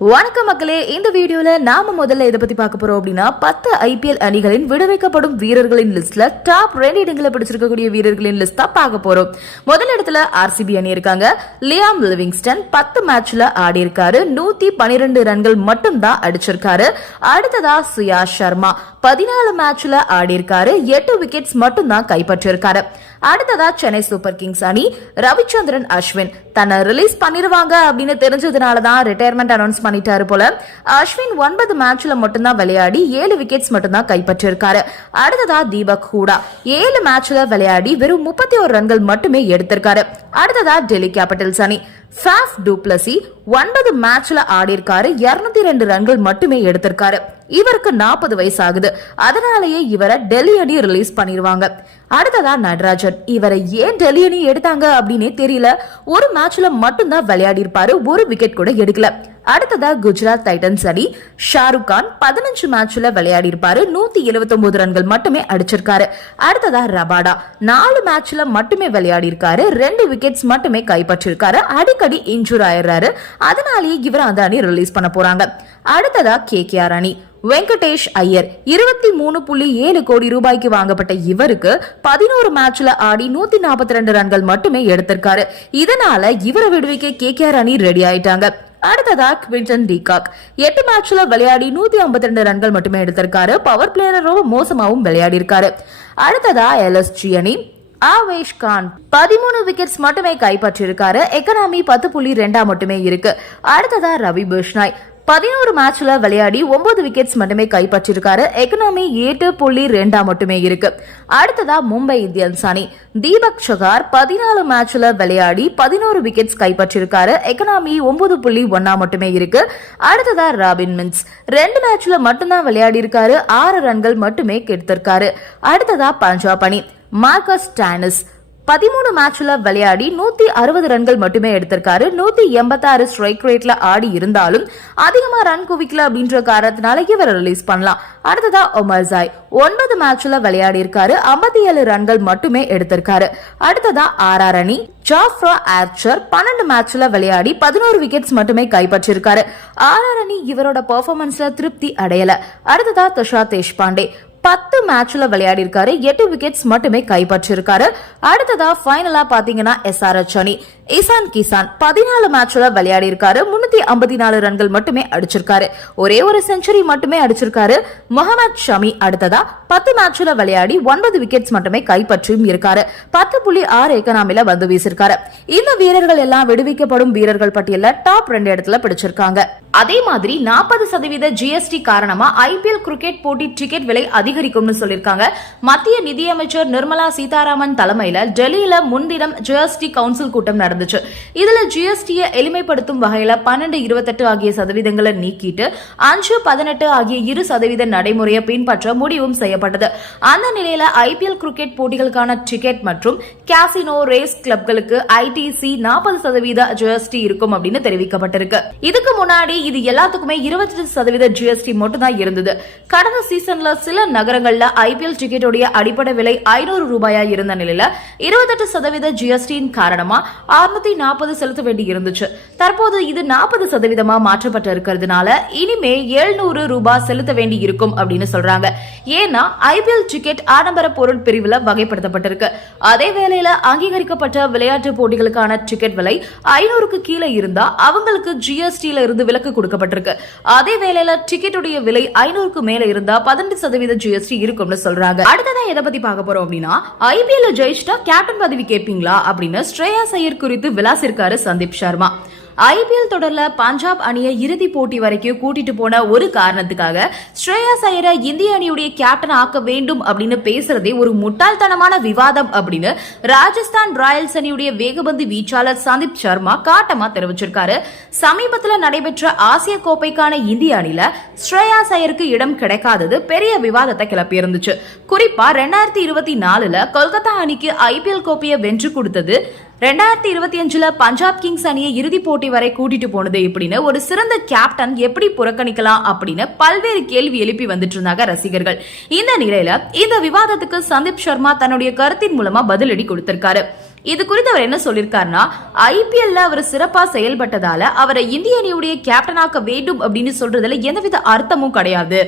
வணக்கம் மக்களே இந்த வீடியோல நாம முதல்ல இதை பத்தி பார்க்க போறோம் அப்படின்னா பத்து ஐபிஎல் அணிகளின் விடுவிக்கப்படும் வீரர்களின் லிஸ்ட்ல டாப் ரெண்டு இடங்களை பிடிச்சிருக்கக்கூடிய வீரர்களின் லிஸ்ட் தான் பார்க்க போறோம். முதல் இடத்துல ஆர்சிபி அணி இருக்காங்க. லியாம் லிவிங்ஸ்டன் பத்து மேட்ச்ல ஆடி இருக்காரு. நூத்தி பனிரெண்டு ரன்கள் மட்டும் தான் அடிச்சிருக்காரு. அடுத்ததா சுயாஷ் சர்மா பதினாலு மேட்ச்ல ஆடி இருக்காரு. எட்டு விக்கெட்ஸ் மட்டும் தான் கைப்பற்றிருக்காரு. அடுத்ததா சென்னை சூப்பர் கிங்ஸ் அணி ரவிச்சந்திரன் அஸ்வின். தன்னை ரிலீஸ் பண்ணிருவாங்க அப்படின்னு தெரிஞ்சதுனால தான் ரிட்டையர்மெண்ட் அனௌன்ஸ் பண்ணிட்டாரு போல. அஸ்வின் ஒன்பது மேட்ச்ல மட்டும்தான் விளையாடி ஏழு விக்கெட்ஸ் மட்டும்தான் கைப்பற்றிருக்காரு. அடுத்ததா தீபக் ஹூடா. ஏழு மேட்ச்ல விளையாடி வெறும் முப்பத்தி ஒரு ரன்கள் மட்டுமே எடுத்திருக்காரு. அடுத்ததா டெல்லி கேபிட்டல்ஸ் அணி. ஃபேஃப் டூப்ளசி ஒன்பது மேட்ச்ல ஆடி இருக்காரு இருநூத்தி ரெண்டு ரன்கள் மட்டுமே எடுத்திருக்காரு. இவருக்கு நாற்பது வயசு ஆகுது அதனாலேயே இவரை டெல்லி அணி ரிலீஸ் பண்ணிருவாங்க. அடுத்ததா நடராஜன். இவரை ஏன் டெல்லி அணி எடுத்தாங்க அப்படின்னே தெரியல. ஒரு மேட்ச்ல மட்டும்தான் விளையாடி இருப்பாரு ஒரு விக்கெட் கூட எடுக்கல. அடுத்ததா குஜராத் டைட்டன்ஸ் அணி ஷாருக் கான் பதினஞ்சு மேட்ச்ல விளையாடி இருப்பாரு நூத்தி எழுபத்தி ரன்கள் மட்டுமே அடிச்சிருக்காரு. அடுத்ததா ரபாடா நாலு மேட்ச்ல மட்டுமே விளையாடி இருக்காரு ரெண்டு விக்கெட்ஸ் மட்டுமே கைப்பற்றிருக்காரு. அடிக்கடி இன்ஜூர் ஆயிடுறாரு. அதனாலேயே இவர் அந்த அணி ரிலீஸ் பண்ண போறாங்க. அடுத்ததா கே அணி வெங்கடேஷ் ஐயர் இருபத்தி மூணு புள்ளி ஏழு கோடி ரூபாய்க்கு வாங்கப்பட்ட இவருக்கு பதினோரு மேட்ச்ல ஆடி நூத்தி நாற்பத்தி ரெண்டு ரன்கள் மட்டுமே எடுத்திருக்காரு. இதனால இவரை விடுவிக்க கே அணி ரெடி ஆயிட்டாங்க. அடுத்ததா குவிண்டன் டீகாக் எட்டு மேட்ச்ல விளையாடி நூத்தி ஐம்பத்தி ரெண்டு ரன்கள் மட்டுமே எடுத்திருக்காரு. பவர் பிளேயர் ரொம்ப மோசமாவும் விளையாடி இருக்காரு அடுத்ததா எல்எஸ்ஜி அணி. ஆவேஷ் கான் பதிமூணு விக்கெட்ஸ் மட்டுமே கைப்பற்றிருக்காரு எக்கனாமி பத்து புள்ளி ரெண்டா மட்டுமே இருக்கு. அடுத்ததா ரவி பிஷ்னாய் பதினோரு மேட்ச்ல விளையாடி ஒன்பது விக்கெட்ஸ் மட்டுமே கைப்பற்றிருக்காரு. எக்கனாமி எட்டு புள்ளி ரெண்டா மட்டுமே இருக்கு. அடுத்ததா மும்பை இந்தியன்ஸ் அணி. தீபக் சகார் பதினாலு மேட்ச்ல விளையாடி பதினோரு விக்கெட்ஸ் கைப்பற்றிருக்காரு. எக்கனாமி ஒன்பது புள்ளி ஒன்னா மட்டுமே இருக்கு. அடுத்ததா ராபின் மின்ஸ் ரெண்டு மேட்ச்ல மட்டும்தான் விளையாடி இருக்காரு ஆறு ரன்கள் மட்டுமே கெடுத்திருக்காரு. அடுத்ததா பஞ்சாப் அணி. மார்க்கஸ் டானஸ் பதிமூணு மேட்ச்ல விளையாடி நூத்தி அறுபது ரன்கள் மட்டுமே எடுத்திருக்காரு. நூத்தி எண்பத்தாறு ஸ்ட்ரைக் ரேட்ல ஆடி இருந்தாலும் அதிகமா ரன் குவிக்கல அப்படின்ற காரணத்தினால இவரை ரிலீஸ் பண்ணலாம். அடுத்ததா ஒமர் ஜாய் ஒன்பது மேட்ச்ல விளையாடி இருக்காரு ஐம்பத்தி ஏழு ரன்கள் மட்டுமே எடுத்திருக்காரு. அடுத்ததா ஆர் ஆர் அணி. ஜாஃப்ரா ஆர்ச்சர் பன்னெண்டு மேட்ச்ல விளையாடி பதினோரு விக்கெட்ஸ் மட்டுமே கைப்பற்றிருக்காரு. ஆர் ஆர் அணி இவரோட பெர்ஃபார்மன்ஸ்ல திருப்தி அடையல. அடுத்ததா துஷா தேஷ்பாண்டே. பத்து மேட்ச்ல விளையாடி இருக்காரு எட்டு விக்கெட்ஸ் மட்டுமே கைப்பற்றிருக்காரு. அடுத்ததா ஃபைனலா பாத்தீங்கன்னா எஸ்ஆர்எச் அணி. இசான் கிசான் பதினாலு மேட்ச்ல விளையாடி இருக்காரு முன்னூத்தி ஐம்பத்தி நாலு ரன்கள் மட்டுமே அடிச்சிருக்காரு. ஒரே ஒரு செஞ்சுரி மட்டுமே அடிச்சிருக்காரு. முகமது ஷமி அடுத்ததா பத்து மேட்ச்ல விளையாடி ஒன்பது விக்கெட்ஸ் மட்டுமே கைப்பற்றியும் இருக்காரு. பத்து புள்ளி ஆறு எக்கனாமில வந்து வீசிருக்காரு. இந்த வீரர்கள் எல்லாம் விடுவிக்கப்படும் வீரர்கள் பட்டியல டாப் ரெண்டு இடத்துல பிடிச்சிருக்காங்க. அதே மாதிரி நாற்பது சதவீத ஜிஎஸ்டி காரணமா ஐபிஎல் கிரிக்கெட் போட்டி டிக்கெட் விலை அதிகரிக்கும்னு சொல்லியிருக்காங்க. மத்திய நிதியமைச்சர் நிர்மலா சீதாராமன் தலைமையில டெல்லியில முன்தினம் ஜிஎஸ்டி கவுன்சில் கூட்டம் நடந்துச்சு. இதுல ஜிஎஸ்டியை எளிமைப்படுத்தும் வகையில பன்னெண்டு இருபத்தெட்டு ஆகிய சதவீதங்களை நீக்கிட்டு அஞ்சு பதினெட்டு ஆகிய இரு சதவீத நடைமுறையை பின்பற்ற முடிவும் செய்யப்பட்டது. அந்த நிலையில ஐபிஎல் கிரிக்கெட் போட்டிகளுக்கான டிக்கெட் மற்றும் கேசினோ ரேஸ் கிளப்களுக்கு ஐடிசி நாற்பது சதவீத ஜிஎஸ்டி இருக்கும் அப்படின்னு தெரிவிக்கப்பட்டிருக்கு. இதுக்கு முன்னாடி இது எல்லாத்துக்குமே இருபத்தெட்டு சதவீத ஜிஎஸ்டி மட்டும் தான் இருந்தது. கடந்த சீசன்ல சில நகரங்கள்ல ஐபிஎல் டிக்கெட்டுடைய அடிப்படை விலை ஐநூறு ரூபாயா இருந்த நிலையில இருபத்தெட்டு சதவீத ஜிஎஸ்டியின் காரணமா அறுநூத்தி நாற்பது செலுத்த வேண்டி இருந்துச்சு. தற்போது இது நாற்பது சதவீதமா மாற்றப்பட்டு இருக்கிறதுனால இனிமே எழுநூறு ரூபாய் செலுத்த வேண்டி இருக்கும் அப்படின்னு சொல்றாங்க. ஏன்னா ஐபிஎல் டிக்கெட் ஆடம்பர பொருள் பிரிவுல வகைப்படுத்தப்பட்டிருக்கு. அதே வேளையில அங்கீகரிக்கப்பட்ட விளையாட்டு போட்டிகளுக்கான டிக்கெட் விலை ஐநூறுக்கு கீழே இருந்தா அவங்களுக்கு ஜிஎஸ்டியில இருந்து விலக்கு கொடுக்கப்பட்டிருக்கு. அதே வேளையில டிக்கெட்டுடைய விலை ஐநூறுக்கு மேல இருந்தா பதினெட்டு சதவீத ஜிஎஸ்டி இருக்கும்னு சொல்றாங்க. அடுத்ததான் எதை பத்தி பார்க்க போறோம் அப்படின்னா ஐபிஎல் ஜெயிச்சுட்டா கேப்டன் பதவி கேட்பீங்களா அப்படின்னு ஸ்ரேயா சையர் குறித்து விளாசிருக்காரு சந்தீப் சர்மா ஐபிஎல் தொடர்ல பஞ்சாப் அணியை இறுதி போட்டி வரைக்கும் கூட்டிட்டு போன ஒரு காரணத்துக்காக ஸ்ரேயாஸ் ஐயரை இந்திய அணியுடைய கேப்டன் ஆக்க வேண்டும் அப்படின்னு பேசுறதே ஒரு முட்டாள்தனமான விவாதம் அப்படின்னு ராஜஸ்தான் ராயல்ஸ் அணியுடைய வேகபந்து வீச்சாளர் சந்தீப் சர்மா காட்டமா தெரிவிச்சிருக்காரு. சமீபத்துல நடைபெற்ற ஆசிய கோப்பைக்கான இந்திய அணியில ஸ்ரேயாஸ் ஐயருக்கு இடம் கிடைக்காதது பெரிய விவாதத்தை கிளப்பி இருந்துச்சு. குறிப்பா ரெண்டாயிரத்தி இருபத்தி நாலுல கொல்கத்தா அணிக்கு ஐபிஎல் கோப்பையை வென்று கொடுத்தது ரெண்டாயிரத்தி இருபத்தி அஞ்சுல பஞ்சாப் கிங்ஸ் அணியை இறுதிப் போட்டி வரை கூட்டிட்டு போனது எப்படின்னு ஒரு சிறந்த கேப்டன் எப்படி புறக்கணிக்கலாம் அப்படின்னு பல்வேறு கேள்வி எழுப்பி வந்துட்டு இருந்தாங்க ரசிகர்கள். இந்த நிலையில இந்த விவாதத்துக்கு சந்தீப் சர்மா தன்னுடைய கருத்தின் மூலமா பதிலடி கொடுத்திருக்காரு. இது குறித்து அவர் என்ன சொல்லியிருக்காருன்னா ஐபிஎல்ல அவர் சிறப்பா செயல்பட்டதால அவரை இந்திய அணியுடைய கேப்டனாக்க வேண்டும் அப்படின்னு சொல்றதுல எந்தவித அர்த்தமும் கிடையாது.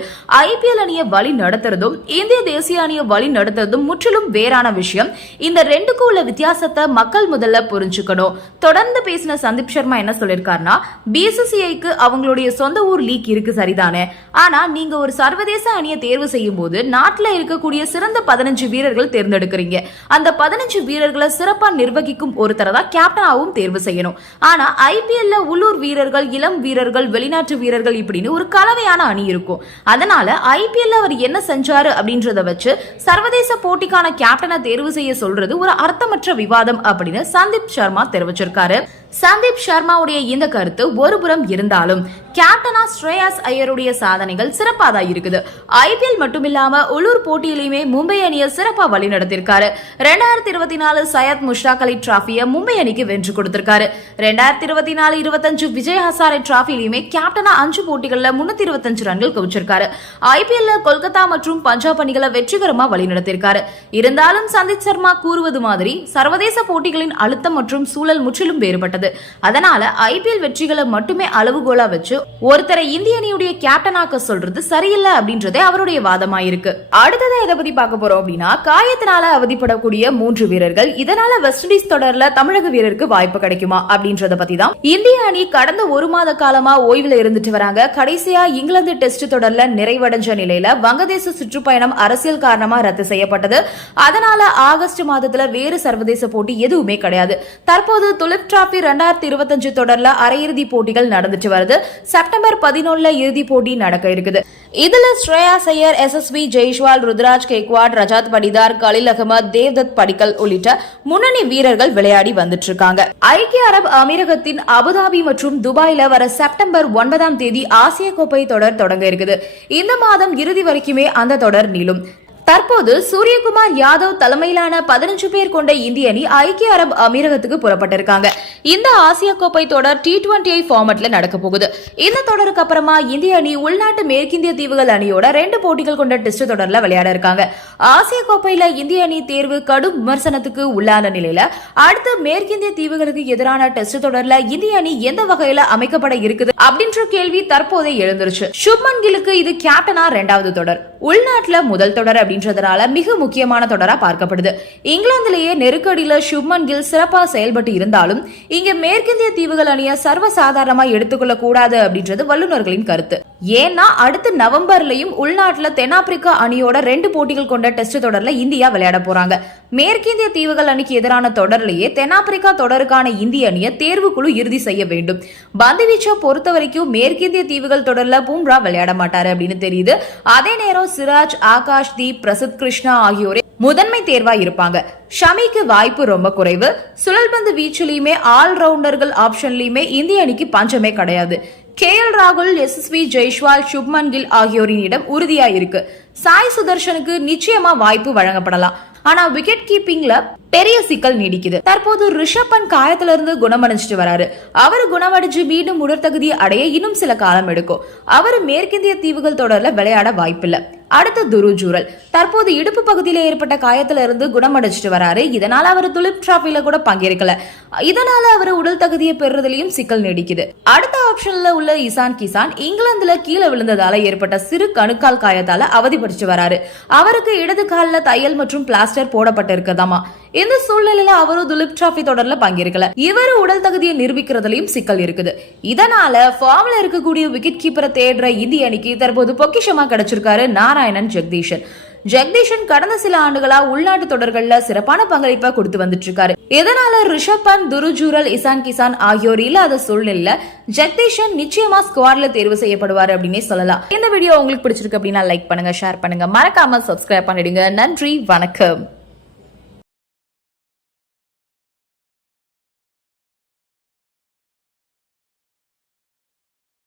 ஐபிஎல் அணியை வழி நடத்துறதும் இந்திய தேசிய அணியை வழி நடத்துறதும் முற்றிலும் வேறான விஷயம். இந்த ரெண்டுக்கும் உள்ள வித்தியாசத்தை மக்கள் முதல்ல புரிஞ்சுக்கணும். தொடர்ந்து பேசின சந்தீப் சர்மா என்ன சொல்லியிருக்காருன்னா பிசிசிஐக்கு அவங்களுடைய சொந்த ஊர் லீக் இருக்கு சரிதானே. ஆனா நீங்க ஒரு சர்வதேச அணியை தேர்வு செய்யும் போது நாட்டில் இருக்கக்கூடிய சிறந்த பதினஞ்சு வீரர்கள் தேர்ந்தெடுக்கிறீங்க. அந்த பதினஞ்சு வீரர்களை சிறப்பா நிர்வகிக்கும் ஒருத்தரை தான் கேப்டனாகவும் தேர்வு செய்யணும். ஆனா ஐபிஎல்ல உள்ளூர் வீரர்கள் இளம் வீரர்கள் வெளிநாட்டு வீரர்கள் இப்படின்னு ஒரு கலவையான அணி இருக்கும். அதனால ஐபிஎல்ல அவர் என்ன செஞ்சாரு அப்படின்றத வச்சு சர்வதேச போட்டிக்கான கேப்டனை தேர்வு செய்ய சொல்றது ஒரு அர்த்தமற்ற விவாதம் அப்படின்னு சந்தீப் சர்மா தெரிவிச்சிருக்காரு. சந்தீப் சர்மாவுடைய இந்த கருத்து ஒருபுறம் இருந்தாலும் கேப்டனா ஸ்ரேயாஸ் ஐயருடைய சாதனைகள் சிறப்பாக தான் இருக்குது ஐபிஎல் மட்டுமில்லாம உள்ளூர் போட்டியிலுமே மும்பை அணியை சிறப்பா வழி நடத்திருக்காரு ரெண்டாயிரத்தி இருபத்தி நாலு சையத் முஷ்டாக் அலி டிராஃபியை மும்பை அணிக்கு வென்று கொடுத்திருக்காரு. ரெண்டாயிரத்தி இருபத்தி நாலு இருபத்தஞ்சு விஜய் ஹசாரே டிராஃபிலையுமே கேப்டனா அஞ்சு போட்டிகளில் முன்னூத்தி இருபத்தஞ்சு ரன்கள் குவிச்சிருக்காரு. ஐபிஎல்ல கொல்கத்தா மற்றும் பஞ்சாப் அணிகளை வெற்றிகரமா வழி நடத்திருக்காரு இருந்தாலும் சந்தித் சர்மா கூறுவது மாதிரி சர்வதேச போட்டிகளின் அழுத்தம் மற்றும் சூழல் முற்றிலும் வேறுபட்டது. அதனால ஐபிஎல் வெற்றிகளை மட்டுமே அளவுகோலா வச்சு ஒருத்தரை இந்திய அணியுடைய கேப்டனாக்க சொல்றது சரியில்லை அப்படின்றதே அவருடைய வாதமா இருக்கு அடுத்ததா எதை பத்தி பார்க்க போறோம் அப்படின்னா காயத்தினால அவதிப்படக்கூடிய மூன்று வீரர்கள் இதனால வெஸ்ட் இண்டீஸ் தொடர்ல தமிழக வீரருக்கு வாய்ப்பு கிடைக்குமா அப்படின்றத பத்தி தான் இந்திய அணி கடந்த ஒரு மாத காலமா ஓய்வுல இருந்துட்டு வராங்க. கடைசியா இங்கிலாந்து டெஸ்ட் தொடர்ல நிறைவடைஞ்ச நிலையில வங்கதேச சுற்றுப்பயணம் அரசியல் காரணமா ரத்து செய்யப்பட்டது. அதனால ஆகஸ்ட் மாதத்துல வேறு சர்வதேச போட்டி எதுவுமே கிடையாது. தற்போது துலிப் டிராபி ரெண்டாயிரத்தி இருபத்தஞ்சு தொடர்ல அரையிறுதி போட்டிகள் நடந்துட்டு வருது. செப்டம்பர் பதினொன்னுல இறுதிப் போட்டி நடக்க இருக்குது. இதுல ஸ்ரேயா சையர் எஸ்எஸ்வி ஜெய்ஷ்வால் ருத்ராஜ் கேக்வாட் ரஜாத் படிதார் கலில் அகமது தேவ்தத் படிக்கல் உள்ளிட்ட முன்னணி வீரர்கள் விளையாடி வந்துட்டு இருக்காங்க ஐக்கிய அரபு அமீரகத்தின் அபுதாபி மற்றும் துபாயில வர செப்டம்பர் ஒன்பதாம் தேதி ஆசிய கோப்பை தொடர் தொடங்க இருக்குது. இந்த மாதம் இறுதி வரைக்குமே அந்த தொடர் நீளும். தற்போது சூரியகுமார் யாதவ் தலைமையிலான பதினஞ்சு பேர் கொண்ட இந்திய அணி ஐக்கிய அரபு அமீரகத்துக்கு புறப்பட்டிருக்காங்க. இந்த ஆசிய கோப்பை தொடர் டி டுவெண்டி ஐ ஃபார்மட்ல நடக்க போகுது. இந்த தொடருக்கு அப்புறமா இந்திய அணி உள்நாட்டு மேற்கிந்திய தீவுகள் அணியோட ரெண்டு போட்டிகள் கொண்ட டெஸ்ட் தொடர்ல விளையாட இருக்காங்க. ஆசிய கோப்பையில இந்திய அணி தேர்வு கடும் விமர்சனத்துக்கு உள்ளான நிலையில அடுத்து மேற்கிந்திய தீவுகளுக்கு எதிரான டெஸ்ட் தொடர்ல இந்திய அணி எந்த வகையில அமைக்கப்பட இருக்குது அப்படின்ற கேள்வி தற்போதே எழுந்துருச்சு. சுப்மன் கிலுக்கு இது கேப்டனா ரெண்டாவது தொடர். உள்நாட்டில் முதல் தொடர் அப்படின்றதுனால மிக முக்கியமான தொடராக பார்க்கப்படுது. இங்கிலாந்துலேயே நெருக்கடியில் சுப்மன் கில் சிறப்பாக செயல்பட்டு இருந்தாலும் இங்கே மேற்கிந்திய தீவுகள் அணியை சர்வசாதாரணமாக எடுத்துக்கொள்ளக்கூடாது அப்படின்றது வல்லுநர்களின் கருத்து. ஏன்னா அடுத்து நவம்பர்லயும் உள்நாட்டில் தென்னாப்பிரிக்கா அணியோட ரெண்டு போட்டிகள் கொண்ட டெஸ்ட் தொடர்ல இந்தியா விளையாட போறாங்க. மேற்கிந்திய தீவுகள் அணிக்கு எதிரான தொடர்லயே தென்னாப்பிரிக்கா தொடருக்கான இந்திய அணியை தேர்வுக்குழு இறுதி செய்ய வேண்டும். பந்துவீச்சை பொறுத்த வரைக்கும் மேற்கிந்திய தீவுகள் தொடர்ல பூம்ரா விளையாட மாட்டாரு அப்படின்னு தெரியுது. அதே நேரம் சிராஜ் ஆகாஷ் தீப் பிரசித் கிருஷ்ணா ஆகியோரே முதன்மை தேர்வா இருப்பாங்க. ஷமிக்கு வாய்ப்பு ரொம்ப குறைவு. சுழல்பந்து வீச்சுலயுமே ஆல்ரவுண்டர்கள் ஆப்ஷன்லயுமே இந்திய அணிக்கு பஞ்சமே கிடையாது. கே எல் ராகுல் எஸ்எஸ்வி ஜெய்ஷ்வால் சுப்மன் கில் ஆகியோரினிடம் இடம் உறுதியாயிருக்கு. சாய் சுதர்ஷனுக்கு நிச்சயமா வாய்ப்பு வழங்கப்படலாம். ஆனா விக்கெட் கீப்பிங்ல பெரிய சிக்கல் நீடிக்குது. தற்போது ரிஷப் பண்ட் காயத்துல இருந்து குணமடைஞ்சிட்டு வராரு. அவர் குணமடைஞ்சு மீண்டும் உடற்தகுதியை அடைய இன்னும் சில காலம் எடுக்கும். அவர் மேற்கிந்திய தீவுகள் தொடர்ல விளையாட வாய்ப்பில்லை. அடுத்து துரு ஜூரல். தற்போது இடுப்பு பகுதியில ஏற்பட்ட காயத்துல இருந்து குணமடைஞ்சிட்டு வராரு. இதனால அவர் துலிப் டிராபில கூட பங்கேற்கல. இதனால அவர் உடல் தகுதியை பெறுறதுலயும் சிக்கல் நீடிக்குது. அடுத்த ஆப்ஷன்ல உள்ள இசான் கிசான் இங்கிலாந்துல கீழே விழுந்ததால ஏற்பட்ட சிறு கணுக்கால் காயத்தால அவதிப்பட்டு வராரு. அவருக்கு இடது காலில் தையல் மற்றும் பிளாஸ்டர் போடப்பட்டு இருக்கதாமா இந்த சூழ்நிலையில அவரும் துலிப் டிராபி தொடர்ல பங்கேற்கல. இவர் உடல் தகுதியை நிரூபிக்கிறதுலயும் சிக்கல் இருக்குது. இதனால ஃபார்ம்ல இருக்கக்கூடிய விக்கெட் கீப்பரை தேடுற இந்திய அணிக்கு தற்போது பொக்கிஷமா கிடைச்சிருக்காரு நாராயணன் ஜெகதீஷன். ஜெகதீஷன் கடந்த சில ஆண்டுகளா உள்நாட்டு தொடர்கள்ல சிறப்பான பங்களிப்பை கொடுத்து வந்துட்டு இருக்காரு இதனால ரிஷப் பந்த் துருஜூரல் இசான் கிசான் ஆகியோர் இல்லாத சூழ்நிலையில ஜெகதீஷன் நிச்சயமா ஸ்குவாட்ல தேர்வு செய்யப்படுவார் அப்படின்னே சொல்லலாம். இந்த வீடியோ உங்களுக்கு பிடிச்சிருக்கு அப்படின்னா லைக் பண்ணுங்க ஷேர் பண்ணுங்க. மறக்காம சப்ஸ்கிரைப் பண்ணிடுங்க. நன்றி வணக்கம்.